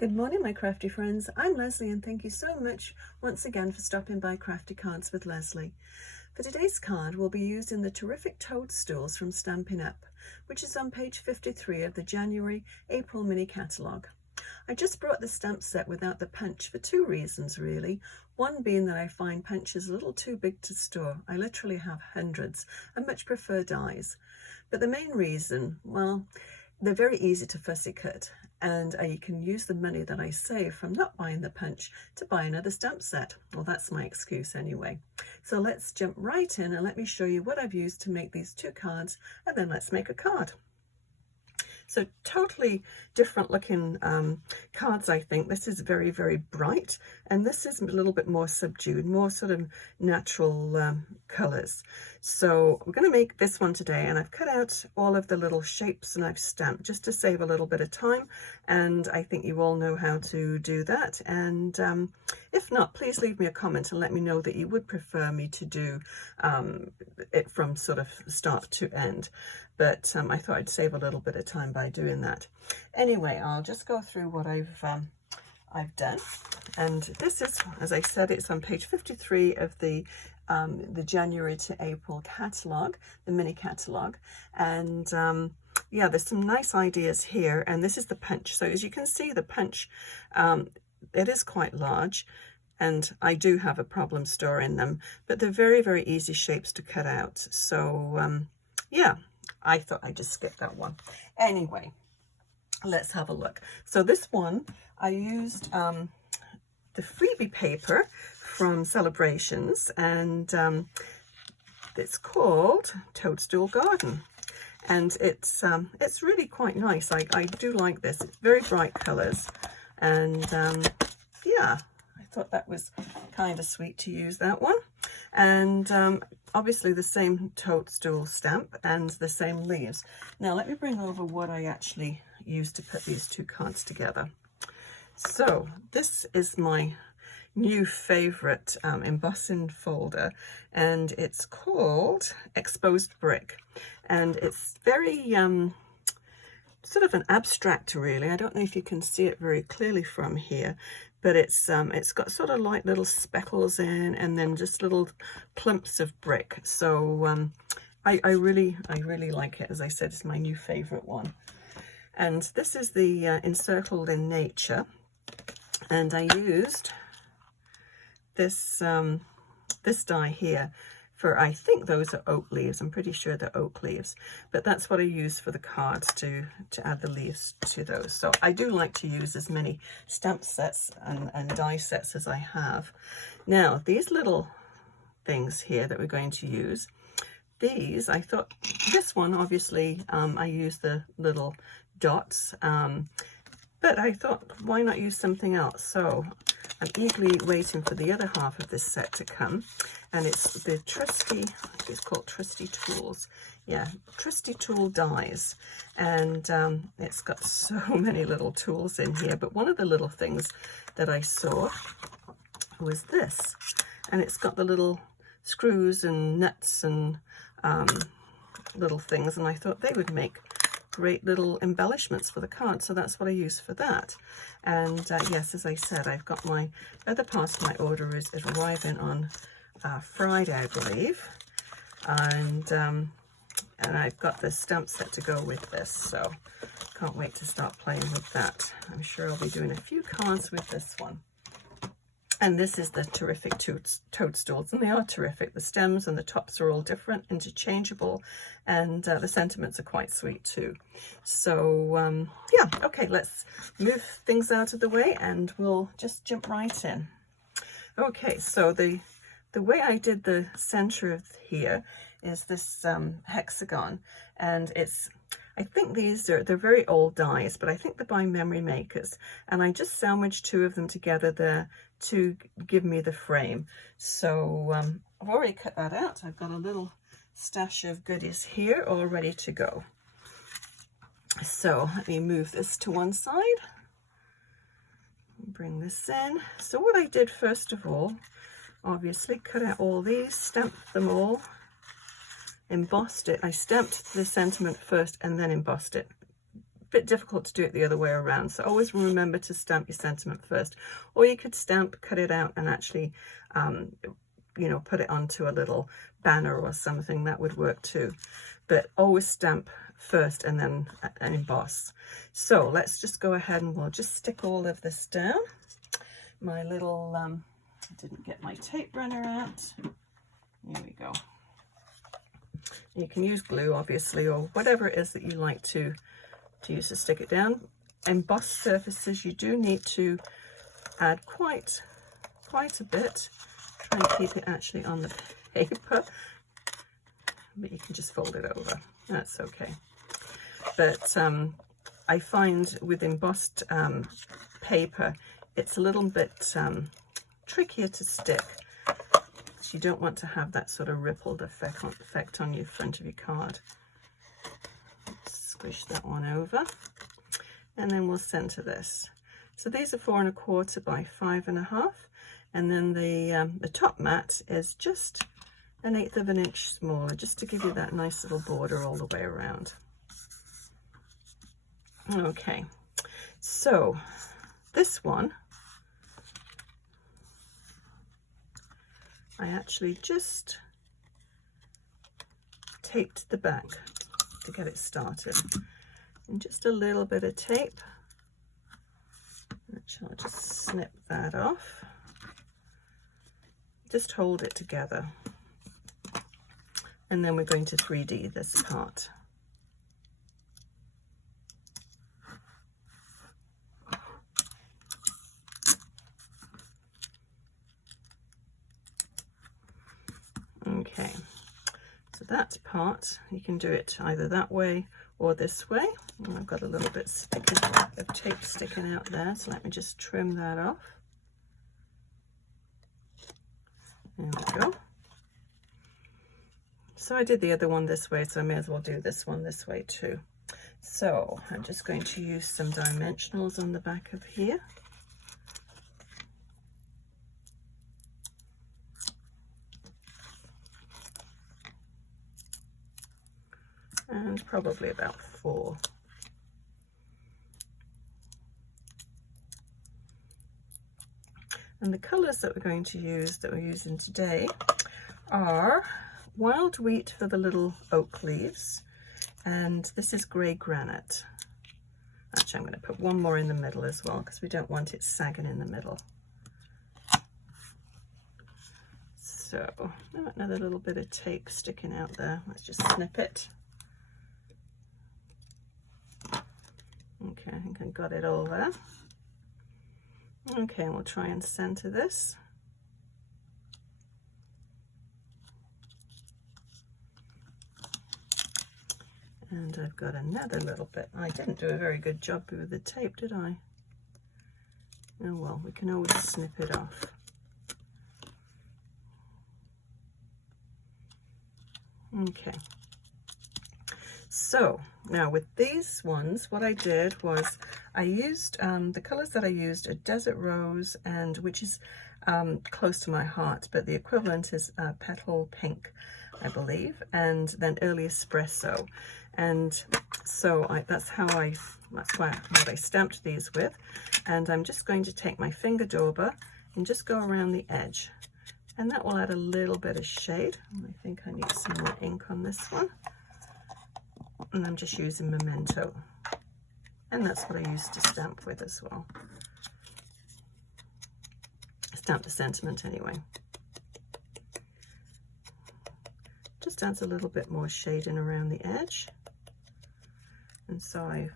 Good morning, my crafty friends. I'm Lesley, and thank you so much once again for stopping by Crafty Cards with Lesley. For today's card, we'll be using the terrific Toadstools from Stampin', which is on page 53 of the January-April mini catalogue. I just brought the stamp set without the punch for two reasons, really. One being that I find punches a little too big to store. I literally have hundreds and much prefer dies. But the main reason, well, they're very easy to fussy cut, and you can use the money that I save from not buying the punch to buy another stamp set. Well, that's my excuse anyway. So let's jump right in and let me show you what I've used to make these two cards, and then let's make a card. So totally different looking cards, I think. This is very, very bright, and this is a little bit more subdued, more sort of natural colors. So we're going to make this one today, and I've cut out all of the little shapes and I've stamped just to save a little bit of time, and I think you all know how to do that. And if not, please leave me a comment and let me know that you would prefer me to do it from sort of start to end. But I thought I'd save a little bit of time by doing that. Anyway, I'll just go through what I've done. And this is, as I said, it's on page 53 of the January to April catalogue, the mini catalogue. And yeah, there's some nice ideas here. And this is the punch. So as you can see, the punch, it is quite large. And I do have a problem storing them, but they're very, very easy shapes to cut out. So yeah, I thought I'd just skip that one. Anyway, let's have a look. So this one, I used the freebie paper from Celebrations, and it's called Toadstool Garden. And it's really quite nice. I do like this. It's very bright colors. And yeah, I thought that was kind of sweet to use that one. And obviously the same toadstool stamp and the same leaves. Now let me bring over what I actually used to put these two cards together. So this is my new favorite embossing folder, and it's called Exposed Brick, and it's very sort of an abstract, really. I don't know if you can see it very clearly from here, but it's got sort of like little speckles in, and then just little clumps of brick. So I really like it. As I said, it's my new favorite one. And this is the Encircled in Nature, and I used this this die here for, I think those are oak leaves. I'm pretty sure they're oak leaves, but that's what I use for the cards to add the leaves to those. So I do like to use as many stamp sets and die sets as I have. Now, these little things here that we're going to use, these, I thought, this one, obviously, I use the little dots, but I thought, why not use something else? So I'm eagerly waiting for the other half of this set to come, and it's the Trusty, it's called Trusty Tools. Yeah, Trusty Tool dies, and it's got so many little tools in here, but one of the little things that I saw was this, and it's got the little screws and nuts and little things, and I thought they would make great little embellishments for the card, so that's what I use for that. And yes, as I said, I've got my other part of my order is arriving on Friday, I believe, and I've got the stamp set to go with this, so can't wait to start playing with that. I'm sure I'll be doing a few cards with this one. And this is the terrific Toadstools, and they are terrific. The stems and the tops are all different, interchangeable, and the sentiments are quite sweet too. So yeah, okay, let's move things out of the way and we'll just jump right in. Okay, so the way I did the center of here is this hexagon, and it's, I think they're very old dies, but I think they're by Memory Makers, and I just sandwiched two of them together there to give me the frame. So I've already cut that out. I've got a little stash of goodies here all ready to go. So let me move this to one side, bring this in. So what I did first of all, obviously cut out all these, stamped them all, embossed it. I stamped the sentiment first and then embossed it. bit difficult to do it the other way around. So always remember to stamp your sentiment first. Or you could stamp, cut it out, and actually, you know, put it onto a little banner or something. That would work too. But always stamp first and then emboss. So let's just go ahead and we'll just stick all of this down. My little, I didn't get my tape runner out. Here we go. You can use glue, obviously, or whatever it is that you like to use to stick it down. Embossed surfaces, you do need to add quite a bit. Try and keep it actually on the paper, but you can just fold it over. That's okay. But I find with embossed paper, it's a little bit trickier to stick. So you don't want to have that sort of rippled effect on your front of your card. Squish that one over, and then we'll center this. So these are 4 1/4 by 5 1/2, and then the top mat is just 1/8 of an inch smaller, just to give you that nice little border all the way around. Okay, so this one, I actually just taped the back to get it started. And just a little bit of tape, which I'll just snip that off. Just hold it together. And then we're going to 3D this part. Okay, so that part, you can do it either that way or this way. And I've got a little bit of tape sticking out there, so let me just trim that off. There we go. So I did the other one this way, so I may as well do this one this way too. So I'm just going to use some dimensionals on the back of here. And probably about 4. And the colours that we're going to use, that we're using today, are wild wheat for the little oak leaves, and this is grey granite. Actually, I'm going to put one more in the middle as well, because we don't want it sagging in the middle. So, another little bit of tape sticking out there. Let's just snip it. Okay, I think I got it all there. Okay, and we'll try and center this. And I've got another little bit. I didn't do a very good job with the tape, did I? Oh well, we can always snip it off. Okay. So now with these ones, what I did was I used the colors that I used are Desert Rose, and which is close to my heart, but the equivalent is Petal Pink, I believe, and then Early Espresso. And so that's what I stamped these with. And I'm just going to take my finger dauber and just go around the edge, and that will add a little bit of shade. I think I need some more ink on this one. And I'm just using Memento, and that's what I used to stamp with as well. Stamp the sentiment anyway. Just adds a little bit more shading around the edge. And so I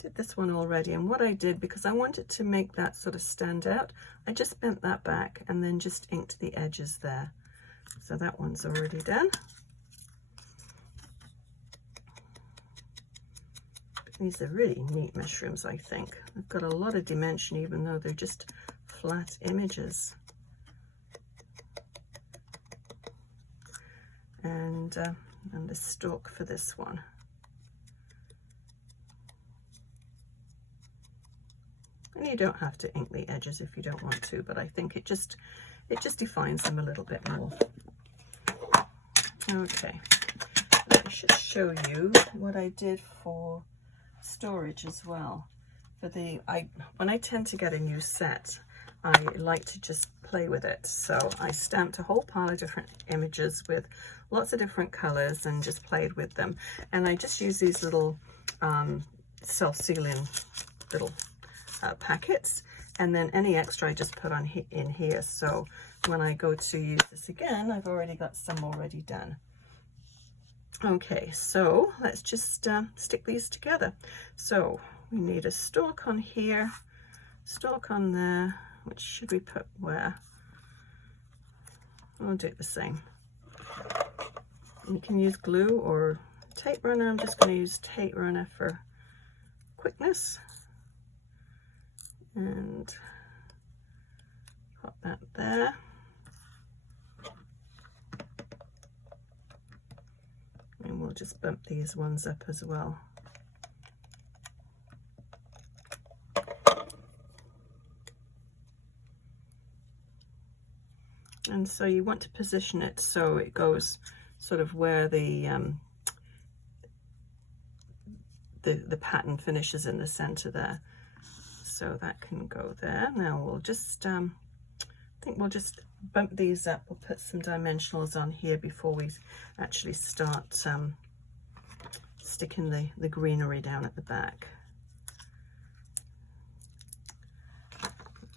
did this one already, and what I did, because I wanted to make that sort of stand out, I just bent that back and then just inked the edges there. So that one's already done. These are really neat mushrooms, I think. They've got a lot of dimension, even though they're just flat images. And the stalk for this one. And you don't have to ink the edges if you don't want to, but I think it just defines them a little bit more. Okay, let me should show you what I did for storage as well. For the, when I tend to get a new set, I like to just play with it. So I stamped a whole pile of different images with lots of different colors and just played with them. And I just use these little self-sealing little packets, and then any extra I just put on in here. So when I go to use this again, I've already got some already done. Okay, so let's just stick these together. So we need a stalk on here, stalk on there. Which should we put where? I'll do it the same. You can use glue or tape runner. I'm just going to use tape runner for quickness. And put that there. And we'll just bump these ones up as well. And so you want to position it so it goes sort of where the pattern finishes in the center there. So that can go there. Now we'll just, I think we'll just bump these up. We'll put some dimensionals on here before we actually start sticking the greenery down at the back.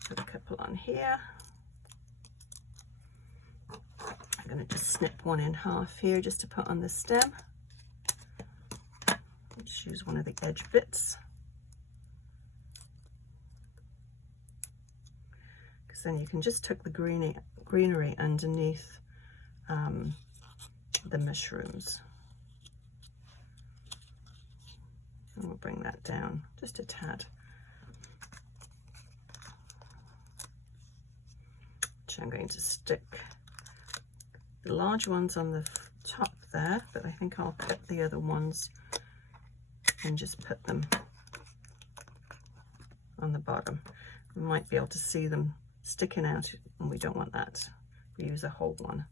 Put a couple on here. I'm going to just snip one in half here just to put on the stem. Let's use one of the edge bits, because then you can just tuck the greenery underneath the mushrooms. And we'll bring that down just a tad. Which I'm going to stick the large ones on the top there, but I think I'll cut the other ones and just put them on the bottom. We might be able to see them sticking out, and we don't want that. We use a whole one.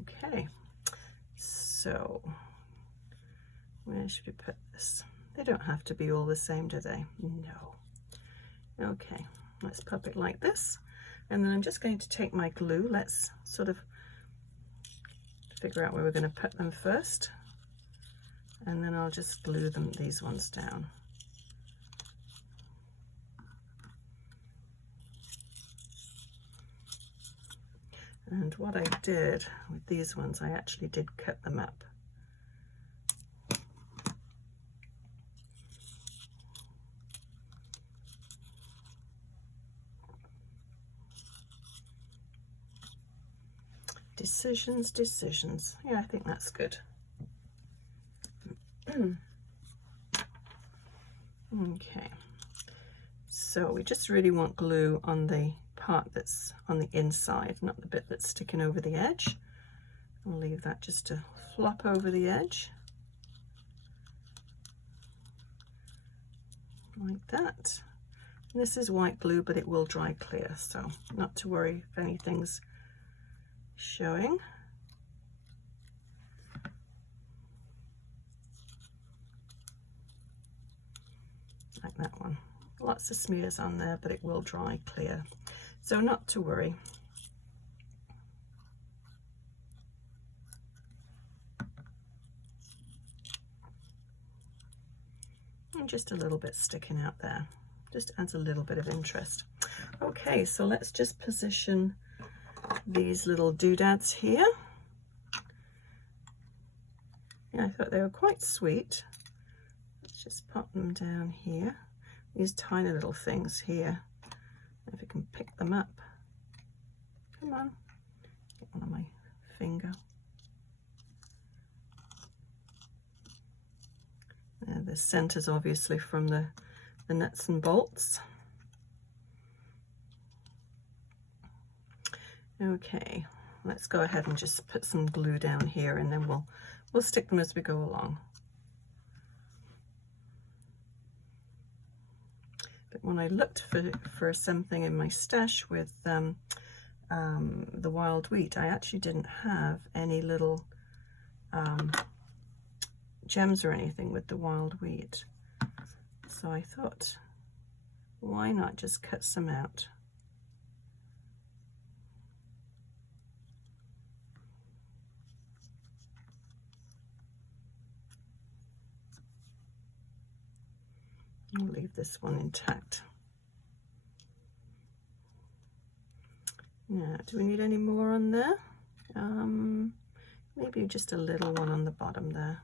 Okay, so where should we put this? They don't have to be all the same, do they? No. Okay. Let's pop it like this, and then I'm just going to take my glue. Let's sort of figure out where we're going to put them first, and then I'll just glue these ones down. And what I did with these ones, I actually did cut them up. Decisions. Yeah, I think that's good. Okay, so we just really want glue on the part that's on the inside, not the bit that's sticking over the edge. I'll leave that just to flop over the edge. Like that. And this is white glue, but it will dry clear, so not to worry if anything's showing. Like that one. Lots of smears on there, but it will dry clear, so not to worry. And just a little bit sticking out there, just adds a little bit of interest. Okay, so let's just position these little doodads here. Yeah, I thought they were quite sweet. Let's just pop them down here. These tiny little things here. If I can pick them up. Come on. Get one on my finger. The center's obviously from the nuts and bolts. Okay, let's go ahead and just put some glue down here, and then we'll stick them as we go along. But when I looked for something in my stash with the wild wheat, I actually didn't have any little gems or anything with the wild wheat. So I thought, why not just cut some out? I'll leave this one intact. Yeah, do we need any more on there? Maybe just a little one on the bottom there.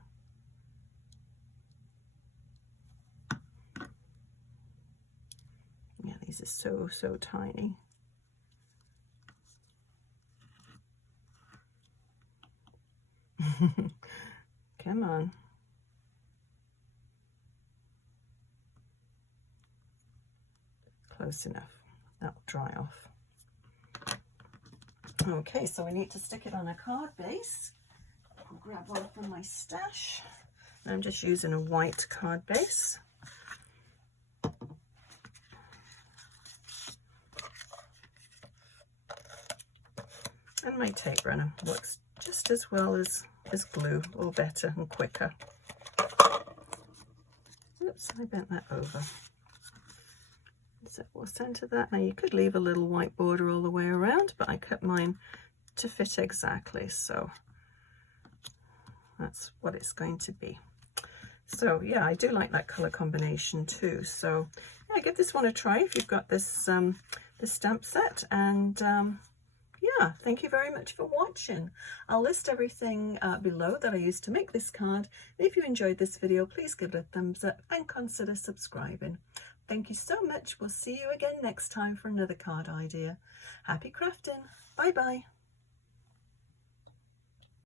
Yeah, these are so tiny. Come on. Close enough. That'll dry off. Okay, so we need to stick it on a card base. I'll grab one from my stash. I'm just using a white card base. And my tape runner works just as well as glue, or better and quicker. Oops, I bent that over. So we'll center that. Now you could leave a little white border all the way around, but I cut mine to fit exactly, so that's what it's going to be. So yeah, I do like that color combination too. So yeah, give this one a try if you've got this this stamp set. And yeah, thank you very much for watching. I'll list everything below that I used to make this card. If you enjoyed this video, please give it a thumbs up and consider subscribing. Thank you so much. We'll see you again next time for another card idea. Happy crafting. Bye bye.